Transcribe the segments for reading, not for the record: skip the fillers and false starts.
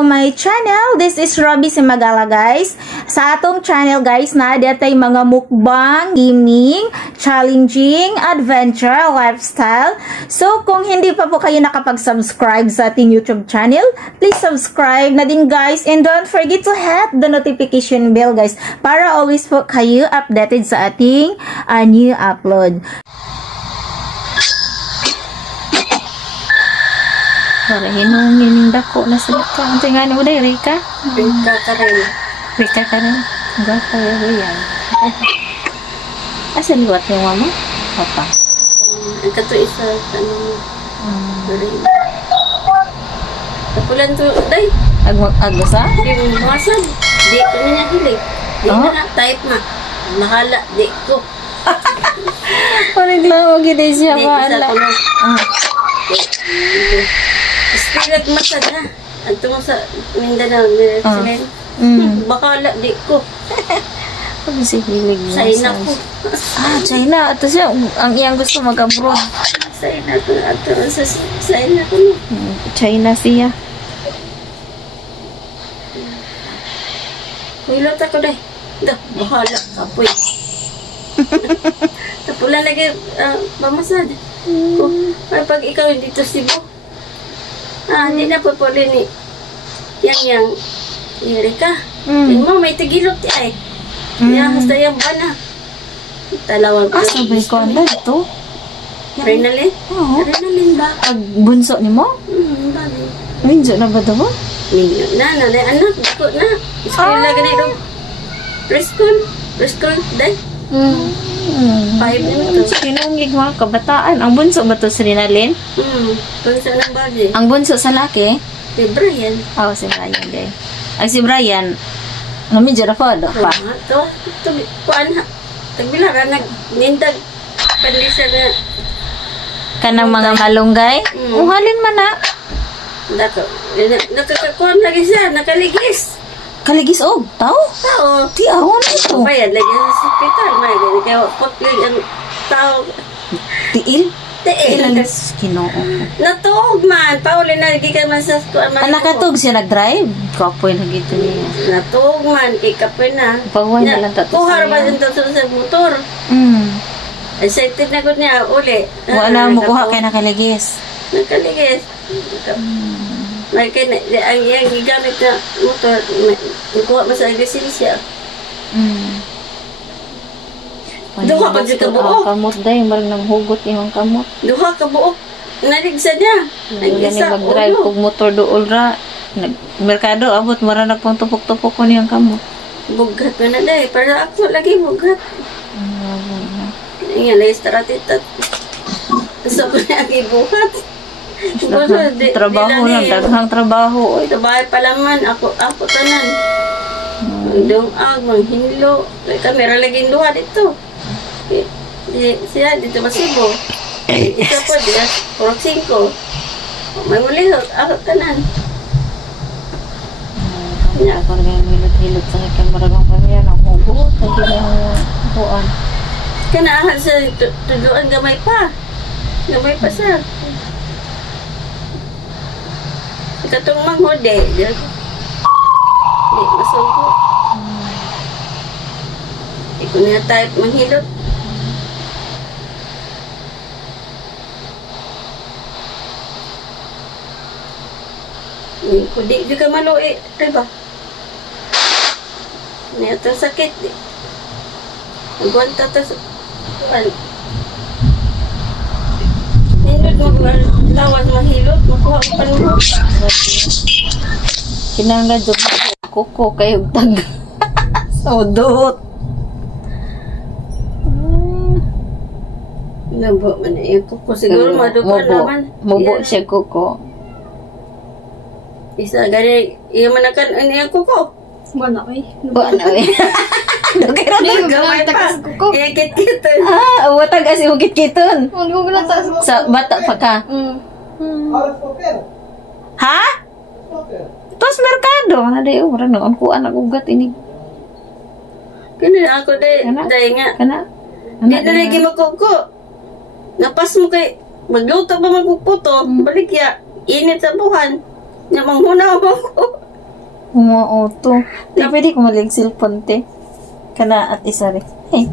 to my channel. This is Robbie Simagala, guys. Sa atong channel, guys, na datay mga mukbang, gaming, challenging, adventure, lifestyle. So, kung hindi pa po kayo nakapag-subscribe sa ating YouTube channel, please subscribe na din, guys. And don't forget to hit the notification bell, guys, para always po kayo updated sa ating new upload. Para hinungin dako na sa dako. Ang tingnan mo dahil, Rika? Rika ka rin. Rika ka rin? Hanggang kaya ba yan? Asan liwat yung mama? Papa. Ang kato isa, ano mo. Tapulan to, day. Agmasa? Di mo masan. Di ko niya hilig. Di na type ma. Mahala, di ko. Parang lang, huwag hindi siya mahala. Spirit masad ha. Anto mo sa Mindanao, Silen. Bakala, di ko. Ano si hilig mo? China ko. China. Ito siya, ang iyang gusto mag-abroad. China ko. Ato sa China ko. China siya. Hilot ako deh. Dah, bahala. Kapoy. Tapulan lagi pamasad. Pag ikaw dito Cebu. Hindi na po puli ni yang Erika. Tingnan mo, may tigilot ay. Yang hasta yung bana. Talawag ko. Sabay ko anda dito? Renalyn? Renalyn ba? Bunso ni mo? Bali. Minjo na ba ito mo? Minjo na, anak. Dako na. School na ganit o. Preschool. Day. 5 minutes. Kinungig mga kabataan. Ang bunso ba ito si Renalyn? Bunso ng bali. Ang bunso sa laki? Si Brian. Si Brian day. Ang si Brian, namidyo na po, pa? Ito, kuan ha. Tagbila ka, nagnindag. Pandisa na. Kanang mga malunggay? Uhalin man na. Dako. Nakakakuan lagi siya, nakaligis. Kaligis og tao? Tao. Di ahon ito. Bayad lagi sa hospital. May gani kaya paglig ang tao. Tiil? Tiil. Kinoo. Natuog man. Pauli na lagi ka man sa kuan man. Nakatog siya nag-drive? Kapoy na gito niya. Natuog man. Kay kapoy na. Pahuay na lang tato kuhar ba din tato sa motor? Excited na ko niya. Uli. Wala mo kuha kay nakaligis. Nakaligis. May ang iyang gigamit na motor, kuha mo sa lisensya. Duha ka dito buok. Kamot dahi, marang nang hugot yung kamot. Duha ka buok. Naligsa niya. Nagisa, mag-drive kong motor dool ra. Merkado, abot, marang nagpong tupok-tupok ko niyang kamot. Bugat mo na dahi. Para ako lagi bugat. Nga, lagi stratitat. Gusto ko niya ibuhat. Trabaho lang, daghang trabaho. Trabaho pala man, ako tanan. Magdungag, manghinlo. Kamera lagi duha dito. Siya dito masibo. Ito po, diya, 4-5. May mulihot, ako tanan. Ako rin hilot-hilot sa kameragang pamilya ng hugot. Hindi na hukuan. Kanaahan sa tuduan, gamay pa. Gamay pa siya. Katong manghode. Di masuko. Di ko na type manghilot. Di ka maluwi. Diba? Nito sakit. Magwanta ta sa... Lawas mahilot, makuha ko pa nyo. Kinanglan doon kuko kayo tag. Sodot. Nabo man na yung kuko. Siguro madupan naman. Mubo siya kuko. Isa gani, iya manakan ano yung kuko? Buwan eh. Gamay pa. Iya kit-kiton. Watag as yung kit-kiton. Sa bata pa ka. Ha? Tos merkado. Ada yung orang noon ko anak ugat ini. Kani ako day nga. Kana. Di na lagi makuko. Napas mo kay magluto ba magpuputo. Balik ya. Init sa buhan. Nya manghunaw mo ko. Auto. Di pwede ko malig cellphone te. Kana at isa rin. Ay.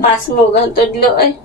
Pas mo gang tudlo ay.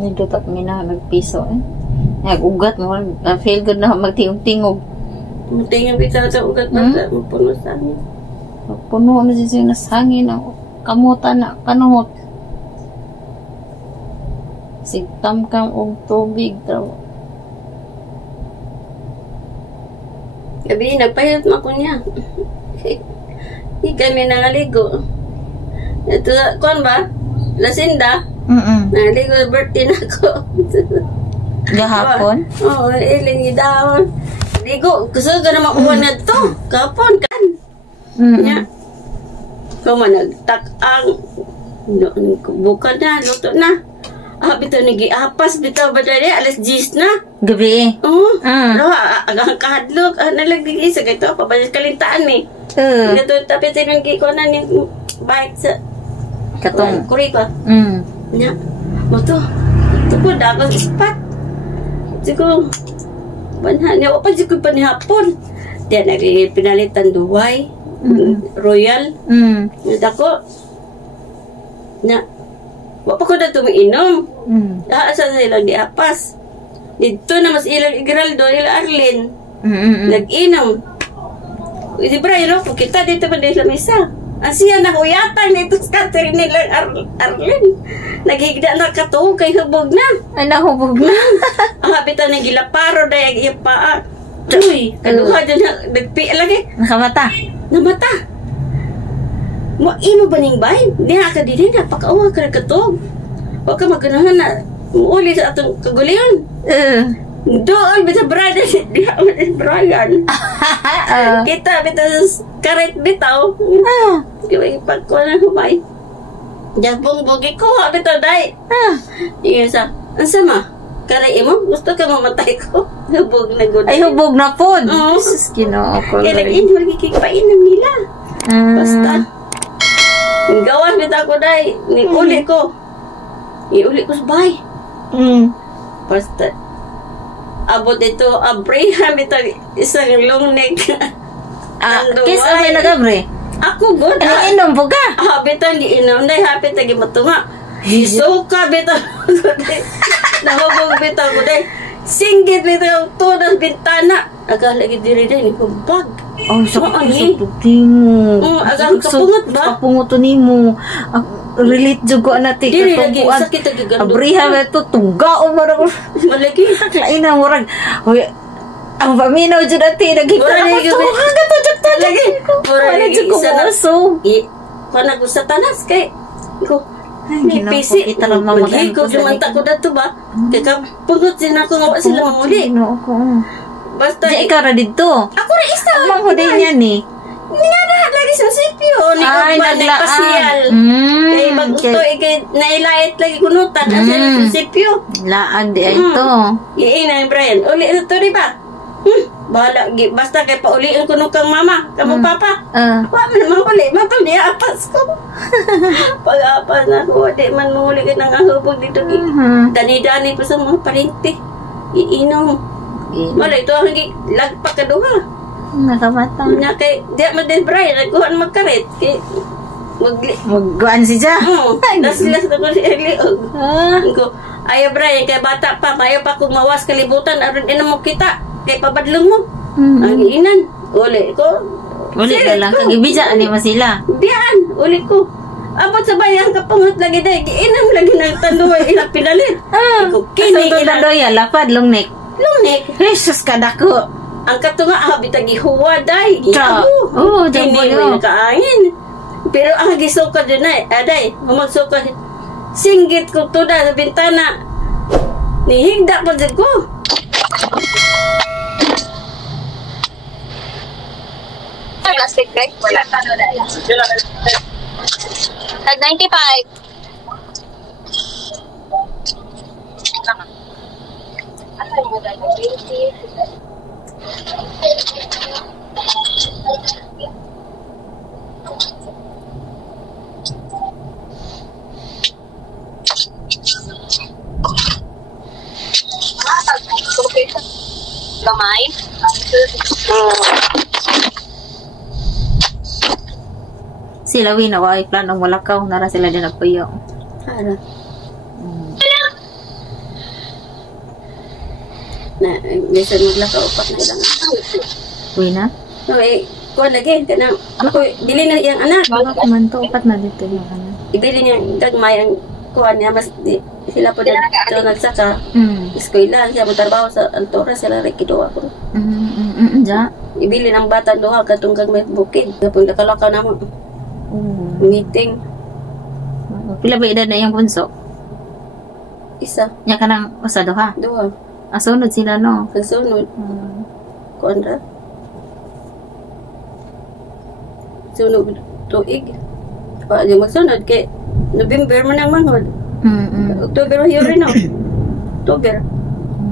Nagdutak mi na nagpiso eh. Nag-ugat mo. Feel good na magtingog-tingog. Tingin bitaw sa ugat bata. Puno sa amin. Puno na siya nas hangin. Kamutan na kanuhot. Sigtam kang og tubig. Gabi, nagpahilot mo ko niya. Hindi kami nangaligo. Ito, kuan ba? Lasinda? Nangaligo, birthday na ako. Gahapon? Oo, iling idahon. Ligo, gusto ka na makuha na ito. Kapon, kan. Nya. Kung nagtak-ang. Buka na, luto na. Bitaw nag-iapas, bitaw ba dali? Alas 10 na. Gabi? Oo. Agang kahadlok. Nalagdigi sa gito. Pabalas kalintaan eh. Ito, tapos yung gikonan yung bike sa Katong? Kuriko. Nya. Ito po, dagang ispat. Siguro, banhan niya. O pa siguro panihapon. Diyan, pinalitan duway. Royal. Dako. Nya. Wapa ko na tumiinom. Asa na ilang diapas. Dito na mas ilang Igraldo, ilang Arlene. Nag-inom. Di ba, kung kita dito pa dahil sa misa. Ang siya na huyatan nito sa Catherine nilang Arlene. Naghigda na katuho kay hubog na. Ay, nahubog na. Ang habitan ng gilaparo dahil iya paa. Uy, kaduha dyan nagpi lagi. Nakamata. Namata. Imo ba ning bay? Di ka din napakaawa ka katog. Wa ka maganahan na muuli sa atong kagulion. Doon bita brother di Brian. Kita bita karet bitaw. Kaya pagkuha na humay. Jabong bogi ko bitaw dai. Iya sa. Ansa ma? Karay imo gusto ka mamatay ko. Hubog na gud. Ay hubog na pod. Jesus Ginoo ko. Kaya magkikipainom nila. Basta gawas bitaw ko dai. Uli ko. Iuli ko sa bahay. Basta abot ito, Abraham ito, isang long neck. Kiss ang may nag-abre? Ako, good. Inom po ka? Habit ang inom, na hapit lagi matunga. Hisuka, bitaw. Nahubog bitaw ko dahil. Singgit bitaw, tunas bintana. Aga lagi diri dahil, bag. Oh, sakit sa puti mo. Aga kapungot ba? Kapungot ni mo. Relate juga natin. Dili lagi, sakit lagi gando. Abriha ito, tunggao mo na. Malagi. Lain na mo rag. Ang paminaw dyan natin. Nagiging lagi. Wala dyan kumuso. Kung ako sa tanas kay ko. Pisi. Maghigog lumanta ko na ito ba? Kaya pungot din ako nga sila mamuli. Basta. Diyan ikaw na dito. Ako na isa. Amang huday niya ni. Ningarahat lagi sa sipyo. Ay, nagpasiyal. Kaya mag-uto, nailait lagi kunutan. Asa sa sipyo. Laan di ay ito. Iinay, Brian. Uli na ito, di ba? Bahala. Basta kay pauliin ko nung kang mama. Kamo papa. Wa man mahuli. Mapal niya apas ko. Pag-apas na ko. Di man mahuli ka nang ahubog dito. Dani-dani pa sa mga parinti. Iinom. Wala ito ang lagpak ka doon. Nakamata. Na kay di man din Brian nagkuhan magkaret kay magguan si Ja. Naslas na ko si Eliog. Ko ayaw Brian kay bata pa mayo pa kung mawas kalibutan aron ina mo kita kay pabadlong mo. Ang iinan uli ko. Uli ka lang kagibija ani masila. Diyan uli ko. Abot sa bayan kapungot lagi day giinam lagi nang tanduay ila pinalit. Ko kini ila tanduay lapad longnek. Longnek. Jesus kadako. Ang katunga habitag gihuwa day giabo. Jambo yo kaangin. Pero ang gisuka din ay aday magsuka singgit ko tuda sa bintana. Nihigda pa jud ko. Plastic bag wala Tag 95. Ano mo dahil 20? Gamay? Sila winawa ay planong walakaw. Nara sila din nagpuyo. Ano? Na, minsan maglakaw, upat na ilang. Wina? No, kuha lagi. Kanang, ako, dili na iyang anak. Bakit man to? Upat na dito yung ano. Ibili niya, gagmay ang kuha niya. Mas, sila po na nagsaka. Eskwela, siya mo trabaho sa Altora. Sila rekido ako. Ja? Ibili ng bata doha, katong gagmay bukid. Kapag nakalakaw na mo. Meeting. Pila ba edad na yung bunso? Isa. Nya ka nang usado ha? Doha. Sunod sila no? Kasunod. Kuandra. Sunod tuig. Di magsunod kay November man ang manghod. October hiyo rin no? October.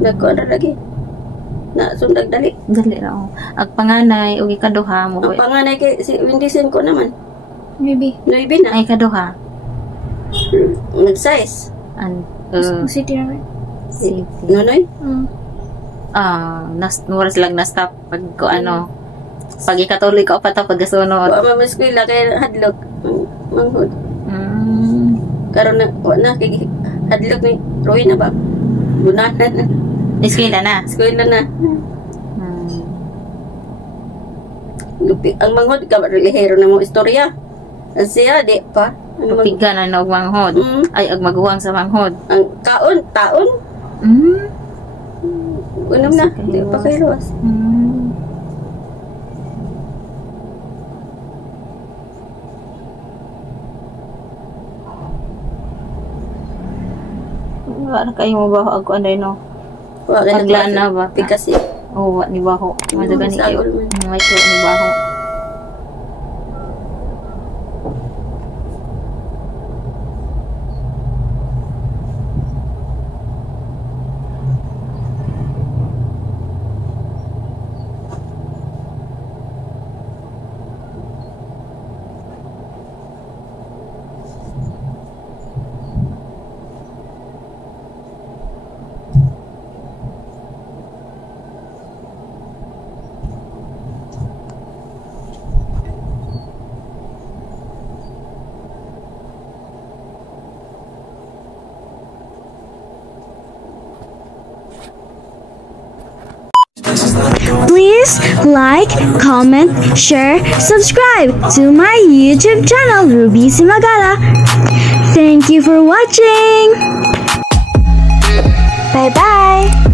Nagkuandra lagi. Na sundag dali. Dali ra oh. Ang panganay ug ikaduha mo. Ang panganay kay si Windisen ko naman. Maybe. 9 na. Ay ikaduha. Nag-size. And City naman. City. Nonoy? Mura silang na-stop pag ano. Pag ikatuloy ka pa pag kasunod. Wa mamaskwila kay hadlok. Manghod. Karon na wala kay hadlok ni Roy na ba? Bunanan na. Eskwela na. Eskwela na. Ang manghod ka relihero na mo istorya. Siya di pa. Piga na og manghod. Ay ag maguwang sa manghod. Ang taon. Unom na. Di pa kay Roas. Wala na kayo mabaho ako anday no. Paglaan na ba? Pikasi. Oo, ni baho. Madagan ni kayo. May kayo ni baho. Please like, comment, share, subscribe to my YouTube channel, Ruby Simagala. Thank you for watching. Bye bye.